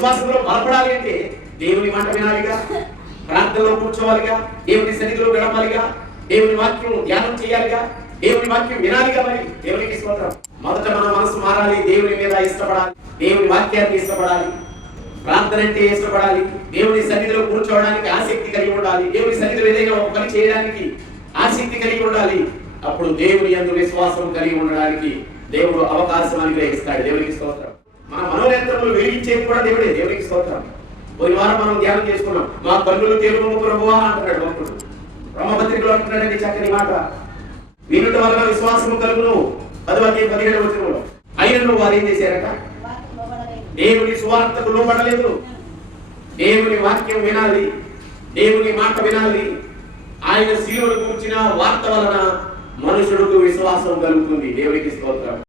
విశ్వాసంలో బలపడాలి అంటే దేవుని మాట వినాలిగా, ప్రార్థనలో కూర్చోవాలిగా, దేవుని సన్నిధిలో గడపాలిగా, దేవుని వాక్యం ధ్యానం చేయాలిగా, దేవుని వాక్యం వినాలిగా. మరి దేవునికి స్తోత్రం. మొదట మన మనసు మారాలి, దేవుని మీద ఇష్టపడాలి, దేవుని వాక్యాన్ని ఇష్టపడాలి, ప్రార్థన అంటే ఇష్టపడాలి, దేవుని సన్నిధిలో కూర్చోవడానికి ఆసక్తి కలిగి ఉండాలి, దేవుని సన్నిధిలో ఏదైనా ఒక పని చేయడానికి ఆసక్తి కలిగి ఉండాలి. అప్పుడు దేవుని యందు విశ్వాసం కలిగి ఉండడానికి దేవుడు అవకాశం అనుగ్రహిస్తాడు. దేవునికి స్తోత్రం. మన మనోనేత్రములు వెలిగించేది కూడా దేవుడే. దేవునికి స్తోత్రం. పోయిన వారం మనం ధ్యానం చేసుకున్నాం. మా కన్నులు తెరువు ప్రభువా అంటున్నాడు భక్తుడు. బ్రహ్మపత్రికలో అంటున్నాడండి చక్కని మాట. వినుట వలన విశ్వాసము కలుగును. 10:17 వచనంలో. అయినను వారు ఏం చేశారట? దేవుని సువార్తకు లోబడలేదు. దేవుని వాక్యం వినాలి, దేవుని మాట వినాలి. ఆయన శిలువను కూర్చిన వార్త వలన మనుషులకు విశ్వాసం కలుగుతుంది. దేవునికి స్తోత్రం.